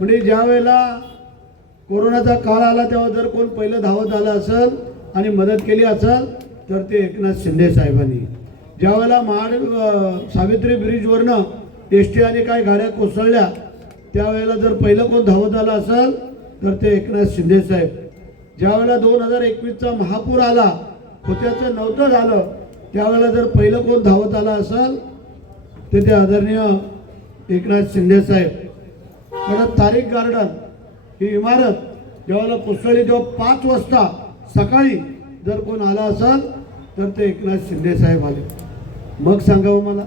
म्हणजे ज्या वेळेला कोरोनाचा काळ आला तेव्हा जर कोण पहिलं धावत आलं असेल आणि मदत केली असेल तर ते एकनाथ शिंदे साहेबांनी. ज्या वेळेला महाड सावित्री ब्रिजवरनं एस टी आणि काही गाड्या कोसळल्या त्यावेळेला जर पहिलं कोण धावत आलं असेल तर ते एकनाथ शिंदे साहेब. ज्या वेळेला दोन हजार एकवीसचा महापूर आला होत्याचं नव्हतं झालं त्यावेळेला जर पहिलं कोण धावत आलं असेल तर ते आदरणीय एकनाथ शिंदे साहेब. परत तारीख गार्डन ही इमारत जेव्हा कोसळली तेव्हा पाच वाजता सकाळी जर कोण आला असेल तर ते एकनाथ शिंदे साहेब आले. मग सांगावं हो मला.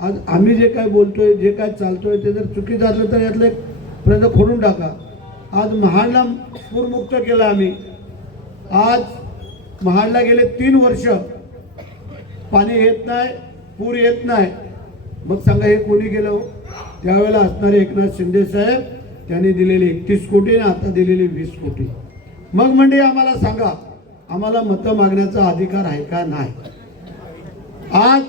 आज आम्ही जे काय बोलतोय जे काय चालतोय ते जर चुकीचं असलं तर यातलं एक प्रयत्न खोडून टाका. आज महाडला पूरमुक्त केलं आम्ही. आज महाडला गेले तीन वर्ष. पाणी येत नाही पूर येत नाही. मग सांगा हे कोणी गेलं हो? त्यावेळेला असणारे एकनाथ शिंदे साहेब त्यांनी दिलेले एकतीस कोटी आणि आता दिलेले वीस कोटी. मग म्हणजे आम्हाला सांगा आम्हाला मतं मागण्याचा अधिकार आहे का नाही? आज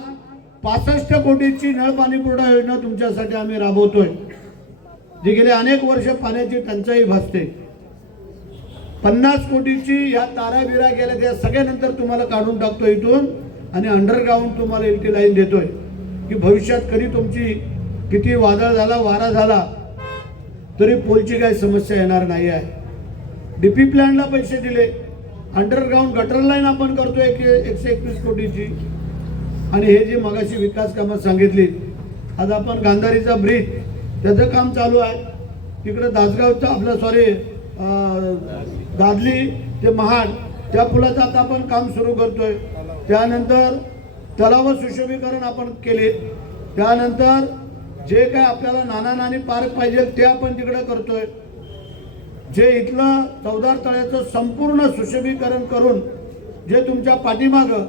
पासष्ट कोटीची नळ पाणी पुरवठा योजना तुमच्यासाठी आम्ही राबवतोय. जी गेले अनेक वर्ष पाण्याची टंचाई भासते. पन्नास कोटीची या तारा बिरा गेल्या त्या सगळ्यानंतर तुम्हाला काढून टाकतो इथून आणि अंडरग्राऊंड तुम्हाला इथे लाईन देतोय. की भविष्यात कधी तुमची किती वादळ झाला वारा झाला तरी पोलची काही समस्या येणार नाही आहे. डी पी प्लॅनला पैसे दिले. अंडरग्राऊंड गटर लाईन आपण करतो एक एकशे एकवीस कोटीची. आणि हे जे मगाशी विकास कामं सांगितली आज आपण गांधारीचा ब्रिज त्याचं काम चालू आहे. तिकडं दासगावचं आपलं सॉरी दादली ते महाड त्या पुलाचं आता आपण काम सुरू करतोय. त्यानंतर तलाव सुशोभीकरण आपण केले त्यानंतर जे काय आपल्याला नाना नानी पार्क पाहिजे ते आपण तिकडे करतोय. जे इथलं चौदार तळ्याचं संपूर्ण सुशोभीकरण करून जे तुमच्या पाठीमागं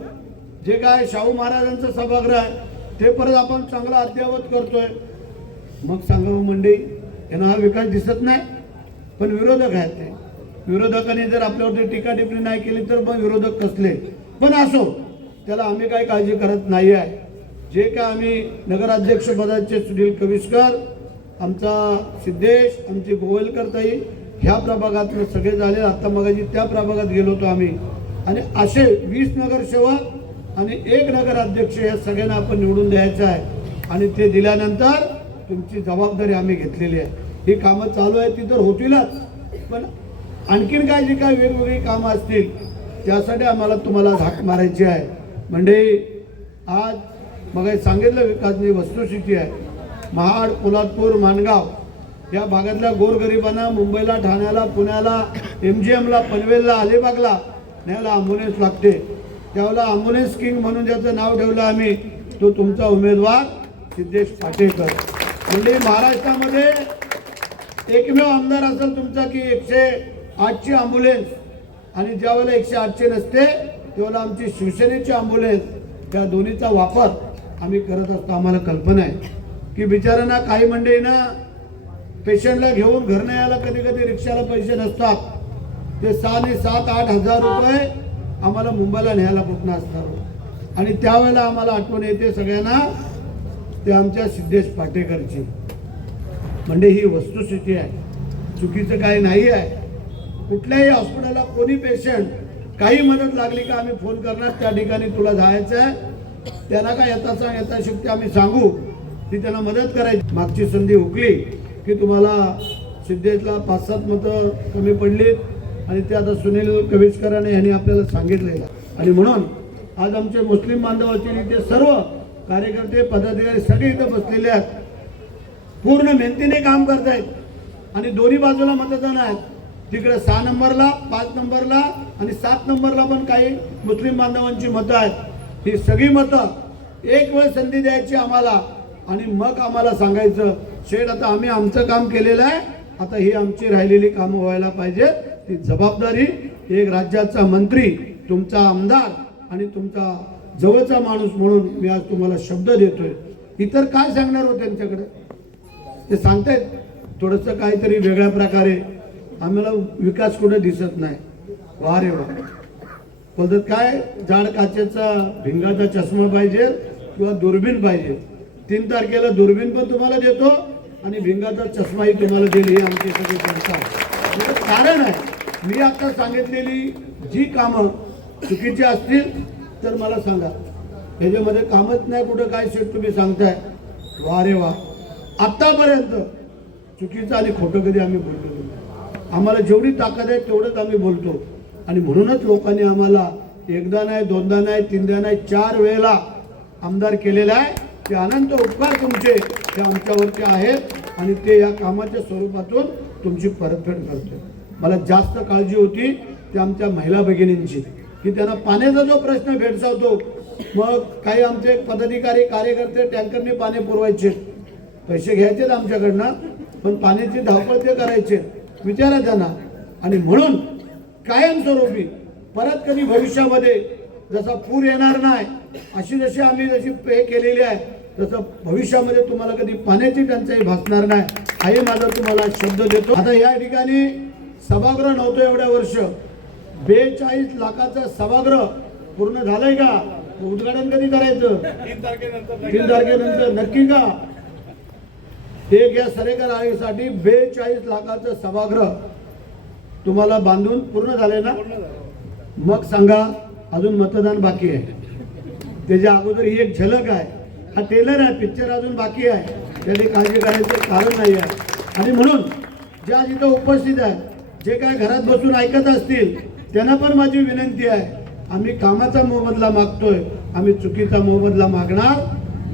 जे काय शाहू महाराजांचं सभागृह आहे ते परत आपण चांगलं अद्ययावत करतोय. मग सांगा मंडई मंडळी यांना हा विकास दिसत नाही पण विरोधक आहेत ते. विरोधकांनी जर आपल्यावरती टीका टिप्पणी नाही केली तर मग विरोधक कसले? पण असो त्याला आम्ही काही काळजी करत नाही आहे जे काय आम्ही नगराध्यक्षपदाचे सुनील कविस्कर आमचा सिद्धेश आमची गोवलकर ताई ह्या प्रभागातनं सगळे झाले. आत्ता मगाजी त्या प्रभागात गेलो होतो आम्ही. आणि असे वीस नगरसेवक आणि एक नगराध्यक्ष या सगळ्यांना आपण निवडून द्यायचं आहे. आणि ते दिल्यानंतर तुमची जबाबदारी आम्ही घेतलेली आहे. ही कामं चालू आहेत ती तर होतीलच. पण आणखीन काय जी काय वेगवेगळी कामं असतील त्यासाठी आम्हाला तुम्हाला झाक मारायची आहे. म्हणजे आज मग हे सांगितलं विकासनी वस्तुस्थिती आहे. महाड पोलादपूर माणगाव. या भागातल्या गोरगरिबांना मुंबईला ठाण्याला पुण्याला एम जी एमला पनवेलला अलिबागला न्यायला ॲम्ब्युलन्स लागते. त्यावेळेला ॲम्ब्युलन्स किंग म्हणून ज्याचं नाव ठेवलं आम्ही तो तुमचा उमेदवार सिद्धेश पाटेकर. म्हणजे महाराष्ट्रामध्ये एकमेव आमदार असेल तुमचा की एकशे आठची ॲम्ब्युलन्स. आणि ज्यावेळेला एकशे आठची नसते त्यावेळेला आमची शिवसेनेची ॲम्ब्युलन्स त्या दोन्हीचा वापर. आम्ही करत असतो आम्हाला कल्पना आहे. की बिचाऱ्यांना काही मंडळींना पेशंटला घेऊन घरनं यायला कधी कधी रिक्षाला पैसे नसतात. ते सहा आणि सात आठ हजार रुपये आम्हाला मुंबईला न्यायला कुठनं असतात आणि त्यावेळेला आम्हाला आठवण येते सगळ्यांना ते आमच्या सिद्धेश पाटेकरची. म्हणजे ही वस्तुस्थिती आहे. चुकीचं काही नाही आहे. कुठल्याही हॉस्पिटलला कोणी पेशंट काही मदत लागली का आम्ही फोन करणार? त्या ठिकाणी तुला जायचं आहे त्यांना काय येता सांग येता शक्ती आम्ही सांगू ती त्यांना मदत करायची. मागची संधी हुकली की तुम्हाला सिद्धेशला पाच सात मतं कमी पडलीत आणि ते आता सुनील कविस्कराने यांनी आपल्याला सांगितलेलं. आणि म्हणून आज आमचे मुस्लिम बांधव असतील इथे सर्व कार्यकर्ते पदाधिकारी सगळे इथं बसलेले आहेत. पूर्ण मेहनतीने काम करतायत. आणि दोन्ही बाजूला मतदान आहेत. तिकडे सहा नंबरला पाच नंबरला आणि सात नंबरला पण काही मुस्लिम बांधवांची मतं आहेत. ही सगळी मतं एक वेळ संधी द्यायची आम्हाला आणि मग आम्हाला सांगायचं शेठ आता आम्ही आमचं काम केलेलं आहे आता ही आमची राहिलेली कामं व्हायला पाहिजेत ती जबाबदारी एक राज्याचा मंत्री तुमचा आमदार आणि तुमचा जवळचा माणूस म्हणून मी आज तुम्हाला शब्द देतोय. इतर काय सांगणार हो त्यांच्याकडे? ते सांगतायत थोडंसं काहीतरी वेगळ्या प्रकारे आम्हाला विकास कुठे दिसत नाही. वा रे पद्धत काय? जाड काचेचा भिंगाचा चष्मा पाहिजे किंवा दुर्बीण पाहिजे. तीन तारखेला दुर्बीण पण तुम्हाला देतो आणि भिंगाचा चष्माही तुम्हाला देईल ही आमची सगळी संस्था आहे कारण आहे मी आता सांगितलेली जी कामं चुकीची असतील तर मला सांगा. त्याच्यामध्ये कामच नाही कुठं काय शेट तुम्ही सांगताय? वा रे वा. आत्तापर्यंत चुकीचं आणि खोटं कधी आम्ही बोललो आम्हाला जेवढी ताकद आहे तेवढंच आम्ही बोलतो. आणि म्हणूनच लोकांनी आम्हाला एकदा नाही दोनदा नाही तीनदा नाही चार वेळेला आमदार केलेला आहे. ते अनंत उपकार तुमचे ते आमच्यावरती आहेत आणि ते या कामाच्या स्वरूपातून तुमची परतफेड करतो मला जास्त काळजी होती ते आमच्या महिला भगिनींची की त्यांना पाण्याचा जो प्रश्न भेडसावतो मग काही आमचे पदाधिकारी कार्यकर्ते टँकरने पाणी पुरवायचे. पैसे घ्यायचेत आमच्याकडनं पण पाण्याची धावपळ ते करायचे. विचारा त्यांना. आणि म्हणून कायमस्वरूपी. परत कधी भविष्यामध्ये जसा पूर येणार नाही अशी जशी आम्ही जशी पे केलेली आहे तसं भविष्यामध्ये तुम्हाला कधी पाण्याची टंचाई भासणार नाही हाही माझा तुम्हाला शब्द देतो. आता या ठिकाणी सभागृह नव्हतं एवढ्या वर्ष. बेचाळीस लाखाचं सभागृह पूर्ण झालंय का? उद्घाटन कधी करायचं? तीन तारखेनंतर तीन तारखेनंतर नक्की का? एक या सरेकर आयोगासाठी बेचाळीस लाखाचं सभागृह. तुम्हाला बांधून पूर्ण झाले ना? मग सांगा अजून मतदान बाकी आहे. त्याच्या अगोदर ही एक झलक आहे. हा टेलर आहे पिक्चर अजून बाकी आहे. त्याने काळजी करायचं कारण नाही आहे. आणि म्हणून ज्या जिथं उपस्थित आहे जे काय घरात बसून ऐकत असतील त्यांना पण माझी विनंती आहे. आम्ही कामाचा मोबदला मागतोय. आम्ही चुकीचा मोबदला मागणार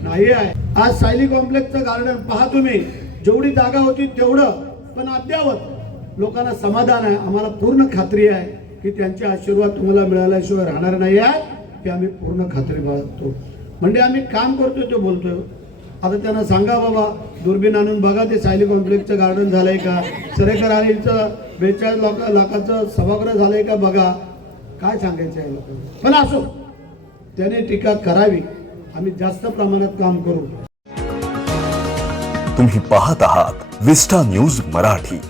नाही आहे. आज सायली कॉम्प्लेक्सचं गार्डन पहा तुम्ही. जेवढी जागा होती तेवढं पण अद्यावत लोकांना समाधान आहे. आम्हाला पूर्ण खात्री आहे की त्यांचे आशीर्वाद तुम्हाला मिळाल्याशिवाय राहणार नाही आहे. की आम्ही पूर्ण खात्री बाळगतो. म्हणजे आम्ही काम करतोय ते बोलतोय. आता त्यांना सांगा बाबा दुर्बीन आणून बघा ते सायली कॉम्प्लेक्सचं गार्डन झालंय का? सरेकर आलीचं बेचाळीस लोक लाखाचं सभागृह झालंय का बघा? काय सांगायचं आहे लोकांना? पण असो त्याने टीका करावी. आम्ही जास्त प्रमाणात काम करू. तुम्ही पाहत आहात विस्टा न्यूज मराठी.